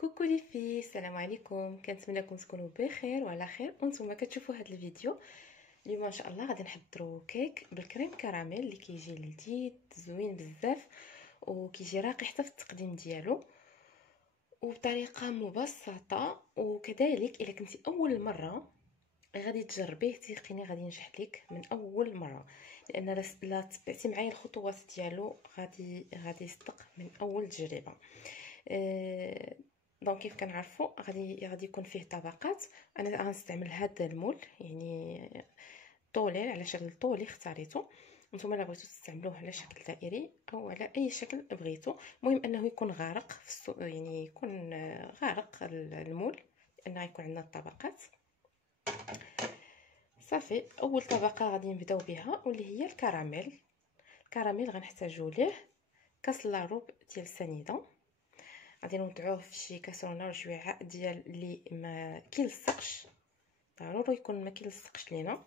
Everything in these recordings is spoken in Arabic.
كوكو لي في السلام عليكم، كنتمنىكم تكونوا بخير وعلى خير وانتم كتشوفوا هذا الفيديو. اليوم ان شاء الله غادي نحضروا كيك بالكريم كراميل اللي كيجي لذيذ زوين بزاف وكيجي راقي حتى في التقديم ديالو وبطريقه مبسطه. وكذلك الا كنتي اول مره غادي تجربيه تيقيني غادي ينجح لك من اول مره، لان لا تبعتي معايا الخطوات ديالو غادي يصدق من اول تجربه. دونك كيف كنعرفوا غادي يكون فيه طبقات. انا غنستعمل هذا المول يعني طولي على شكل طولي اختاريته، نتوما الا بغيتو تستعملوه على شكل دائري او على اي شكل بغيتو. المهم انه يكون غارق في يعني يكون غارق المول لان غيكون عندنا الطبقات. صافي اول طبقه غادي نبداو بها واللي هي الكراميل. الكراميل غنحتاجو ليه كاس لاروب ديال السنيده، غادي نوضعوه في شي كاسرونه ولا شي وعاء ديال اللي ما كيلصقش، ضروري يكون ما كيلصقش لينا.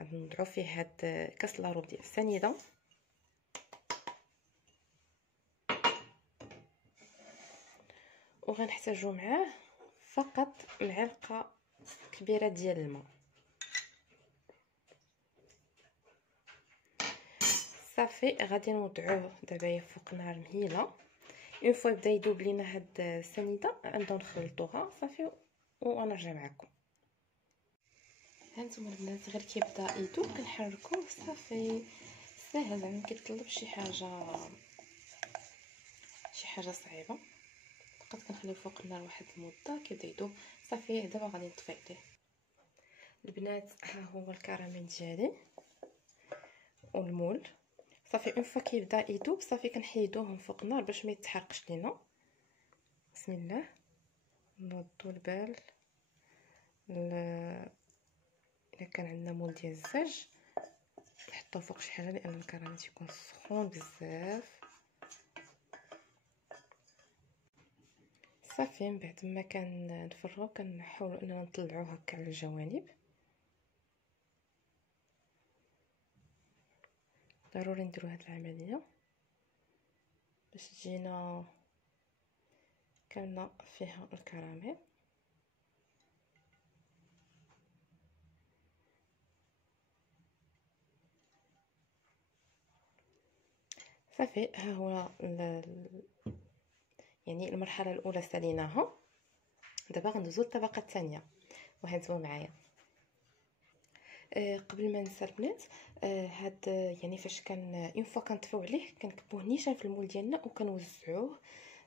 غادي نوضعو فيه هاد كاس لاروب ديال السنيده وغنحتاجو معاه فقط معلقه كبيره ديال الماء. صافي غادي نوضعوه دابا فوق نار مهيله. اون فوا بدا يذوب لينا هاد السنيده نبداو نخلطوها صافي ونرجع معكم. هانتوما البنات غير كيبدا يذوب كنحركوه صافي ساهل، زعما كيطلب شي حاجه صعيبه. فقط كنخليو فوق النار واحد المده كيبدا يذوب صافي. دابا غادي نطفي عليه البنات. ها هو الكراميل ديالي والمول صافي. اون فوا كيبدا يذوب صافي كنحيدوه من فوق النار باش ما يتحرقش لينا. بسم الله نوضوا البال. الا كان عندنا مول ديال الزاج نحطوه فوق شي حاجه لان الكراميل تيكون سخون بزاف. صافي من بعد ما كنفرغو كنحاولوا اننا نطلعوه هكا على الجوانب. ضروري نديرو هاد العمليه باش تجينا كامله فيها الكراميل. صافي ها هو يعني المرحله الاولى ساليناها. دابا غندوزو للطبقه الثانيه وهانتوما معايا. قبل ما ننسى البنات، هاد يعني فاش اون فوا كنطفيو عليه كنكبوه نيشان في المول ديالنا وكنوزعوه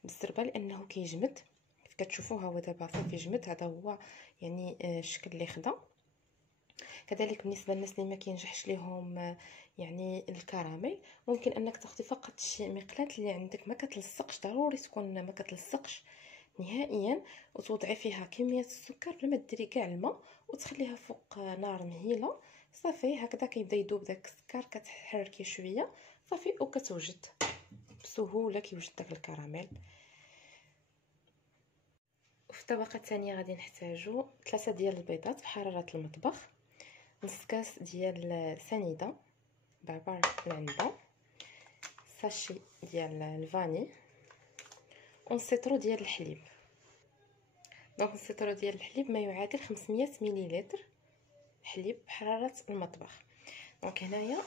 بالزربه لانه كيجمد. كيف كتشوفوا ها هو دابا صافي جمد. هذا هو يعني الشكل اللي خدا. كذلك بالنسبه للناس اللي ما كينجحش ليهم يعني الكراميل، ممكن انك تاخدي فقط شي مقلاة اللي عندك ما كتلصقش، ضروري تكون ما كتلصقش نهائيا، وتوضعي فيها كميه السكر بلا ما ديري كاع الماء وتخليها فوق نار مهيله. صافي هكذا كيبدا يذوب داك السكر، كتحركي شويه صافي وكتوجد بسهوله كيوجد داك الكراميل. وفي الطبقه الثانيه غادي نحتاجو 3 ديال البيضات بحراره المطبخ، نص كاس ديال سنيده بعبار العنبه، ساشي ديال الفاني ونسيترو ديال الحليب. دونك السيترو ديال الحليب ما يعادل 500 مليلتر حليب بحراره المطبخ. دونك هنايا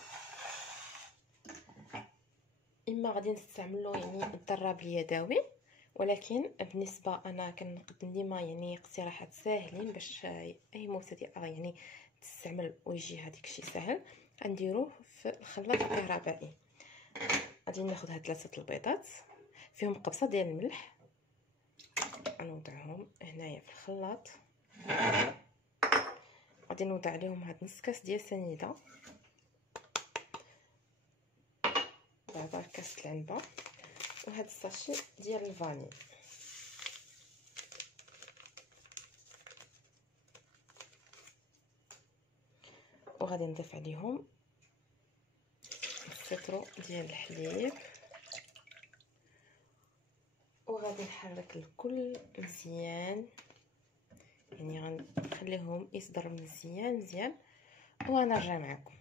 اما غادي نستعملو يعني الضراب اليدوي، ولكن بالنسبه انا كنقدم ديما يعني اقتراحات ساهلين باش اي مبتدئه يعني تستعمل ويجي هذيك الشيء سهل. غنديروه في الخلاط الكهربائي. غادي ناخذ هاد 3 البيضات فيهم قبصه ديال الملح، غنوضعهم هنايا في الخلاط. غادي نوضع عليهم هاد نص كاس ديال السنيده، بعبار كاس العنبه، وهاد الساشي ديال الفاني. وغادي نضيف عليهم السيترو ديال الحليب، وغادي نحرك الكل مزيان، يعني غنخليهم يصدر مزيان ونرجع معكم.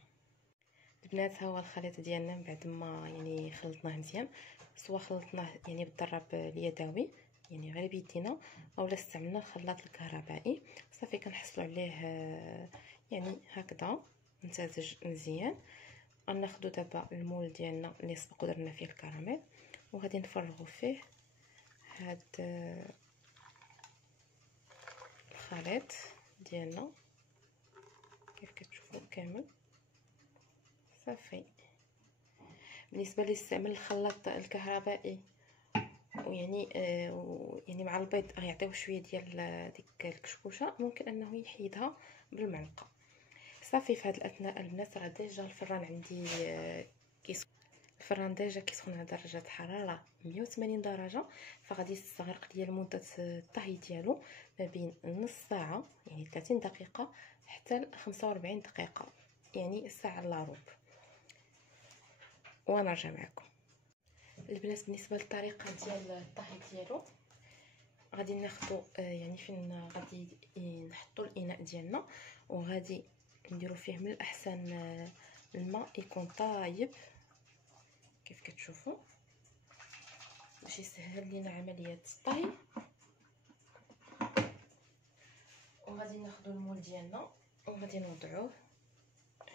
البنات ها هو الخليط ديالنا من بعد ما يعني خلطناه مزيان، سواء خلطناه يعني بالضرب اليدوي يعني غير بيدينا اولا استعملنا الخلاط الكهربائي. صافي كنحصلوا عليه يعني هكذا ممتزج مزيان. غناخدو دابا المول ديالنا اللي سبق درنا فيه الكراميل وغادي نفرغوا فيه هاد الخليط ديالنا كيف كتشوفوا كامل. صافي بالنسبه لاستعمال الخلاط الكهربائي ويعني يعني مع البيض غيعطيو شويه ديال ديك الكشكوشه، ممكن انه يحيدها بالمعلقه. صافي في هذه الاثناء البنات راه ديجا الفران عندي الفران ديجا كيسخن على درجه حراره 180 درجه، فغادي يستغرق ليا مده الطهي ديالو ما بين نص ساعه يعني 30 دقيقه حتى ل 45 دقيقه يعني ساعه الا ربع، ونرجع معكم. البنات بالنسبه للطريقه ديال الطهي ديالو غادي ناخذ يعني فين غادي نحطوا الاناء ديالنا وغادي نديروا فيه من الاحسن الماء يكون طايب كيف كتشوفوا باش يسهل لينا عمليه الطهي. وغادي ناخذوا المول ديالنا وغادي نوضعوه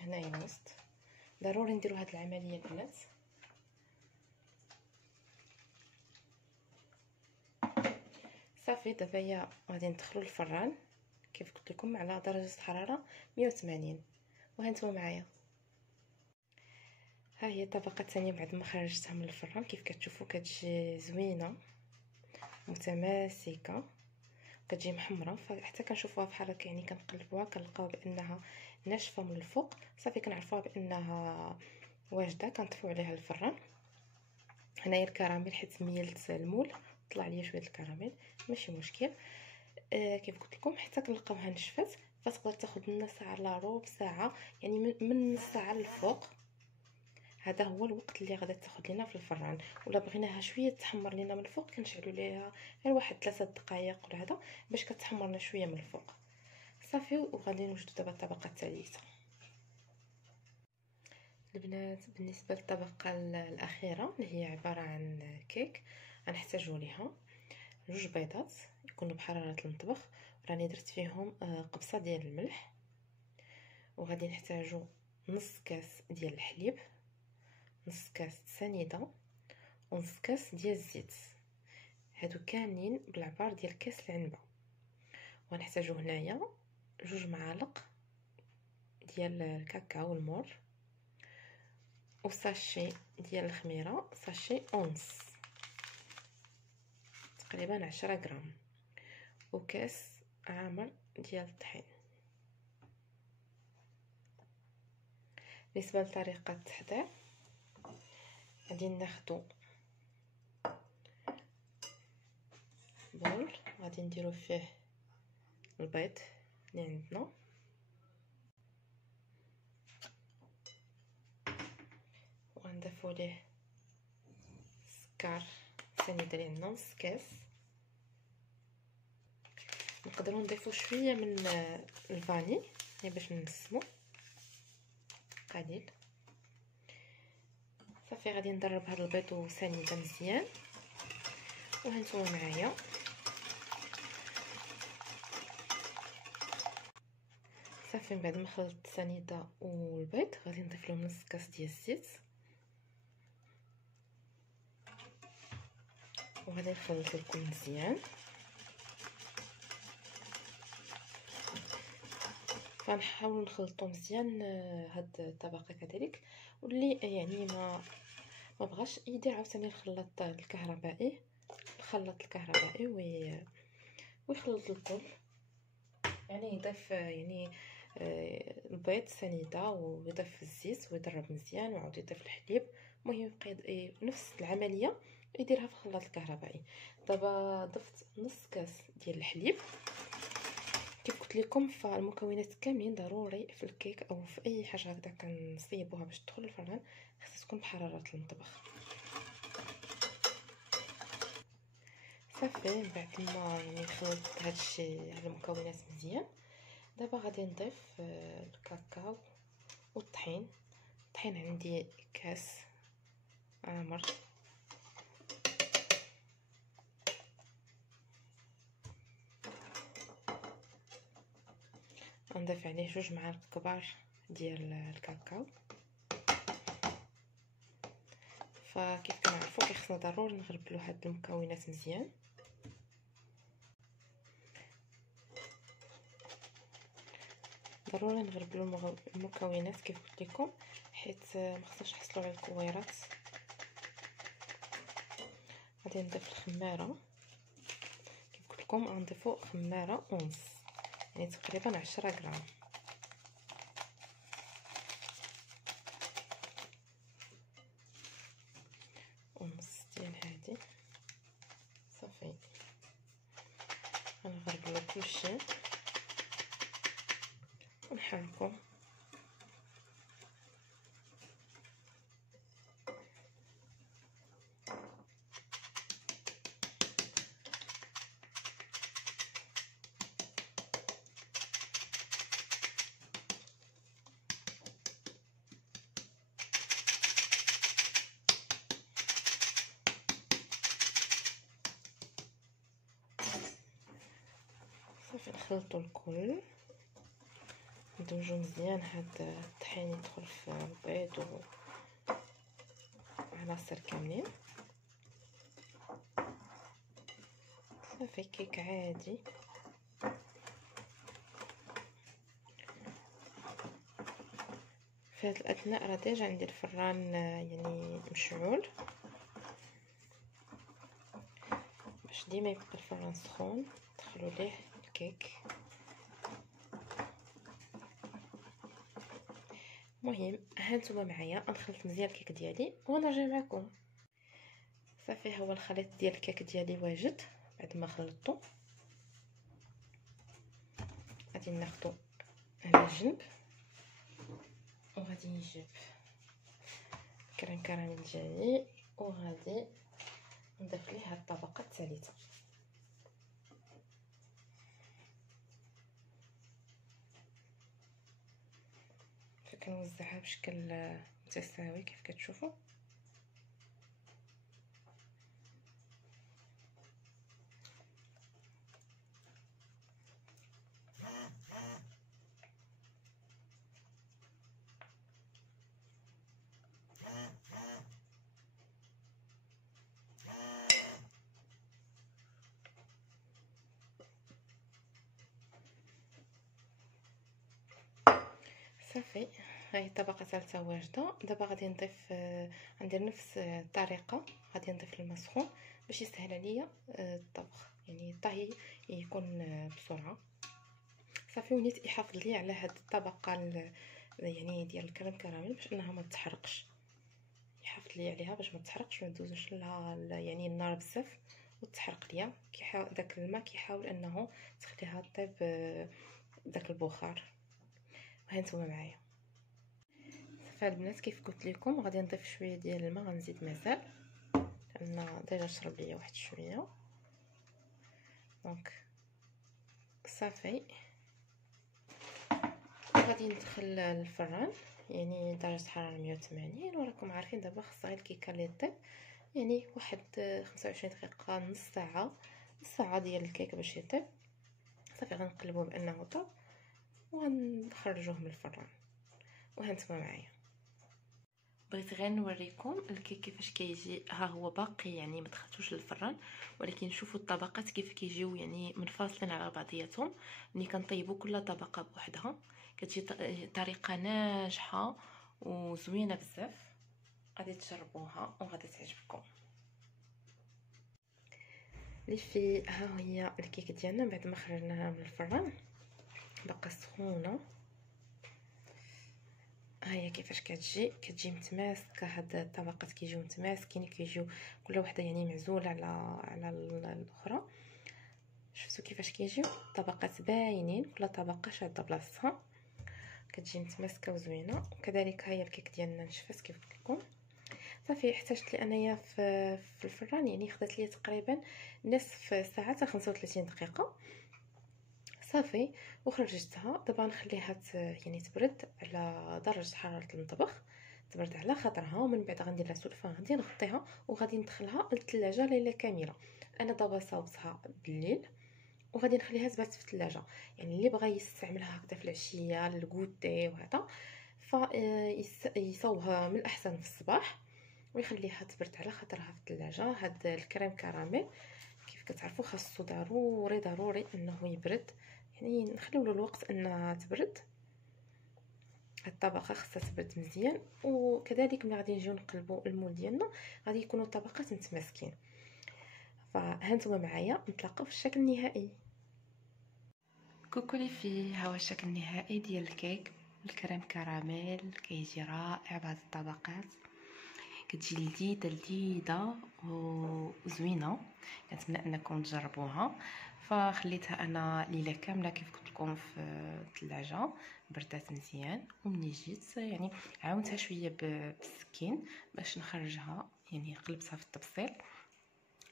هنايا الوسط. ضروري نديروا هذه العمليه البنات. صافي دابا غادي ندخلوا الفران كيف قلت لكم على درجه حراره 180 وهانتوما معايا. ها هي الطبقه الثانيه بعد ما خرجتها من الفران كيف كتشوفوا كتجي زوينه متماسكه كتجي محمره، فحتى كنشوفوها بحال هكا يعني كنقلبوها كنلقاو بانها ناشفه من الفوق. صافي كنعرفوها بانها واجده. كنطفيو عليها الفران. هنايا الكراميل حيت ميلت المول طلع ليا شويه الكراميل ماشي مشكل. كيف قلت لكم حتى كنلقاوها نشفت فتقدر تاخذ لنا ساعه الا ربع ساعه يعني من نص ساعه للفوق. هذا هو الوقت اللي غادي تاخذ لنا في الفران. ولا بغيناها شويه تحمر لنا من الفوق كنشعلوا ليها غير واحد 3 دقائق ولا هذا باش كتحمرنا شويه من الفوق. صافي وغادي نوجدوا دابا الطبقه الثالثه. البنات بالنسبه للطبقه الاخيره اللي هي عباره عن كيك غنحتاجوا ليها 2 بيضات يكونوا بحراره المطبخ. راني درت فيهم قبصه ديال الملح. وغادي نحتاجوا نص كاس ديال الحليب، نص كاس سنيده، ونص كاس ديال الزيت. هادو كاملين بالعبار ديال كاس العنبه. ونحتاجوا هنايا 2 معالق ديال الكاكاو المور، وساشي ديال الخميره ساشي اونس تقريبا 10 غرام، وكاس عامر ديال الطحين. بالنسبه لطريقه التحضير غادي ناخذ بول غادي نديرو فيه البيض اللي عندنا، وغنضيفو ليه السكر سنيده اللي عندنا نص كاس. نقدروا نضيفو شويه من الفاني باش نسمو قليل. صافي غادي نضرب هذا البيض وسنيده مزيان وهانتوما معايا. صافي من بعد ما خلطت السنيده والبيض غادي نضيف لهم نص كاس ديال الزيت وغادي نخلط لكم مزيان. فنحاول نخلطو مزيان هاد الطبقه كذلك. واللي يعني ما بغاش يدير عاوتاني الخلاط الكهربائي ويخلط الكل يعني يضيف يعني البيض سنيده ويضيف الزيت ويضرب مزيان ويعاود يضيف الحليب. المهم يبقى نفس العمليه يديرها في الخلاط الكهربائي. دابا ضفت نص كاس ديال الحليب. كيف قلت لكم فالمكونات كاملين ضروري في الكيك او في اي حاجه هكذا كنصيبوها باش تدخل الفران خاصها تكون بحراره المطبخ. صافي من بعد ما يعني خلطت هادشي هاد المكونات مزيان دابا غادي نضيف الكاكاو والطحين. الطحين عندي كاس عامر غنضيف عليه 2 معالق كبار ديال الكاكاو. فكيف كنعرفوا كيخصنا ضروري نغربلو هاد المكونات مزيان. ضروري نغربلو المكونات كيف قلت لكم، حيت ما خصناش نحصلوا على الكويرات. غادي نضيف الخماره، كيف قلت لكم غنضيفوا خماره ونص، يعني تقريبا 10 غرام. ونص ديال هادي صافي. غنغربلو كلشي ونحركو. صافي نخلطو الكل، ندمجو مزيان هاد الطحين يدخل في البيض وعناصر كاملين. صافي كيك عادي. في هاد الاثناء راه ديجا عندي الفران يعني مشعول، باش ديما يبقى الفران سخون ندخلو ليه الكيك. المهم هانتوما معايا نخلط مزيان الكيك ديالي ونرجع معكم. صافي هو الخليط ديال الكيك ديالي واجد. بعد ما خلطته غادي ناخدو على جنب، وغادي نجيب كريم كراميل ديالي وغادي نضيف ليه هاد الطبقه الثالثه. فكنوزعها بشكل متساوي كيف كتشوفوا. صافي هاي الطبقه الثالثه واجده. دابا غادي نضيف ندير نفس الطريقه، غادي نضيف الماء سخون باش يسهل عليا الطبخ، يعني الطهي يكون بسرعه. صافي ونيت يحافظ لي على هاد الطبقه يعني ديال الكريم كراميل باش انها ما تحرقش، يحافظ لي عليها باش ما تحرقش وما ندوزش لها يعني النار بزاف وتحرق ليا. كيحاول داك الماء كيحاول انه تخليها طيب داك البخار. وهانتوما معايا. صافي البنات كيف قلت لكم غادي نضيف شويه ديال الماء، غنزيد مازال لان ديجا شرب ليا واحد شويه. دونك صافي غادي ندخل الفران يعني درجه حراره 180. وراكم عارفين دابا خصها الكيكه اللي طيب يعني واحد 25 دقيقه، نص ساعه ديال الكيك باش يطيب. صافي غنقلبوه بانه طاب وغنخرجوه من الفران. وهانتوما معايا بغيت غير نوريكم الكيك كيفاش كيجي. ها هو باقي يعني ما دخلتوش للفران، ولكن شوفوا الطبقات كيف كيجيو يعني منفصلين على بعضياتهم. ملي كنطيبوا كل طبقه بوحدها كتجي طريقه ناجحه وزوينه بزاف. غادي تجربوها وغادي تعجبكم. لي ها هي الكيك ديالنا بعد ما خرجناها من الفران باقا سخونه. ها هي كيفاش كتجي متماسكه. هاد الطبقات كيجيو متماسكين، كيجيو كل وحده يعني معزوله على الاخرى. شفتوا كيفاش كيجيو طبقات باينين، كل طبقه شاده بلاصتها، كتجي متماسكه وزوينه. وكذلك ها هي الكيك ديالنا نشفت كيف قلت لكم. صافي احتاجت لي انايا في الفران يعني خدات لي تقريبا نصف ساعه حتى 35 دقيقه. صافي وخرجتها. دابا نخليها يعني تبرد على درجه حراره المطبخ، تبرد على خاطرها. ومن بعد غندير لها سلفان، غادي نغطيها وغادي ندخلها للثلاجه ليله كامله. انا دابا صاوبتها بالليل وغادي نخليها تبات في الثلاجه. يعني اللي بغى يستعملها هكذا في العشيه للكوتي وهذا فيصوبها من الاحسن في الصباح ويخليها تبرد على خاطرها في الثلاجه. هاد الكريم كراميل كيف كتعرفوا خاصو ضروري انه يبرد، يعني نخليو له الوقت انها تبرد. الطبقه خاصها تبرد مزيان، وكذلك ملي غادي نجيو نقلبوا المول ديالنا غادي يكونوا الطبقات متماسكين. فهانتوما معايا نتلاقاو في الشكل النهائي. كوكو لي في، ها هو الشكل النهائي ديال الكيك الكريم كراميل. كيجي رائع بهاد الطبقات، كتجي لذيذه وزوينه. كنتمنى انكم تجربوها. فخليتها انا ليله كامله كيف قلت لكم في الثلاجه، بردات مزيان. ومني جيت يعني عاونتها شويه بالسكين باش نخرجها، يعني قلبتها في التبصيل.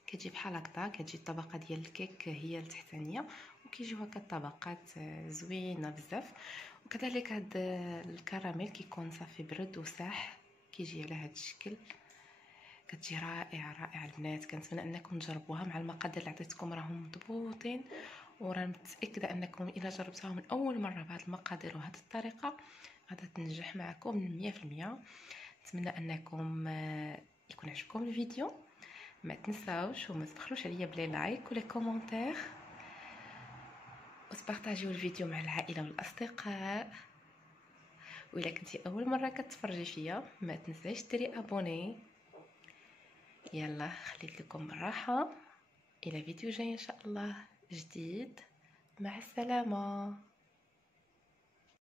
كتجي بحال هكذا، كتجي الطبقه ديال الكيك هي التحتانيه، وكيجيو هكا الطبقات زوينه بزاف. وكذلك هاد الكراميل كيكون صافي برد وساح، كيجي على هاد الشكل. كتجي رائعه البنات. كنتمنى انكم تجربوها مع المقادير اللي عطيتكم، راهم مضبوطين، وراه متاكده انكم الا جربتوها من اول مره بهاد المقادير وهاد الطريقه غادا تنجح معكم 100%. نتمنى انكم يكون عجبكم الفيديو. ما تنساوش وما تبخلوش عليا بلي لايك ولا كومونتير، وتبارطاجيو الفيديو مع العائله والاصدقاء. وإلا كنتي اول مره كتفرجي فيا ما تنسايش ديري ابوني. يلا خليت لكم بالراحه، الى فيديو جاي ان شاء الله جديد. مع السلامه.